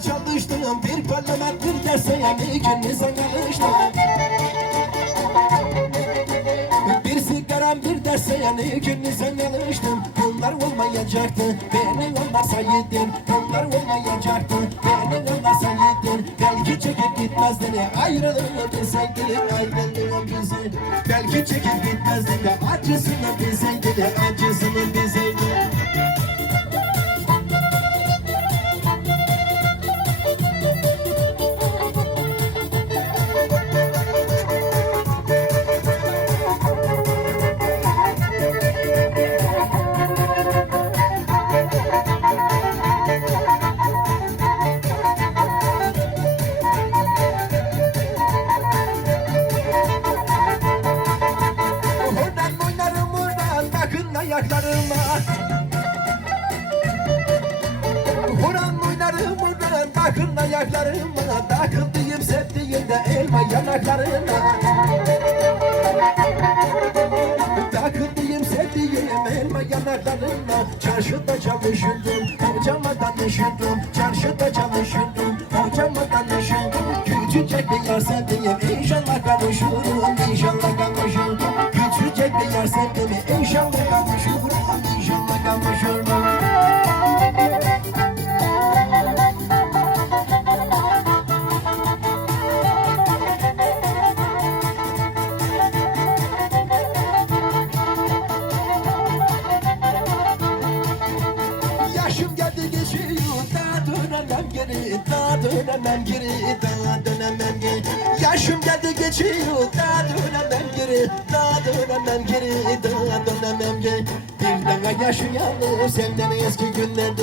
çalıştım Bir parlament bir derse ikiniz alıştım Bir sigaram bir derse yani ikinizden alıştım Bunlar olmayacaktı beni olmasaydın Bunlar olmayacaktı beni olmasaydın Belki çekip gitmezdin ayrılığını bilseydin Ayrılığını bilseydin Belki çekip gitmezdin acısını bilseydin Acısını bilseydin oradan takın ayaklarıma Horan oynarım oradan takın ayaklarıma Takıldıyım sevdiğimde elma yanaklarına Takıldıyım sevdiğim elma yanaklarına Çarşıda çalışırdım hocama danışırdım Çarşıda çalışırdım hocama danışırdım bir yer sevdiğim inşallah kavuşurum İnşallah kavuşurum Küçücek bir yer sevdiğim Yaşım geldi geçiyor daha geri daha geri daha geri. Yaşım geldi geçiyor daha dönemem geri daha dönemem geri Bir daha yaşayalım senden eski günlerde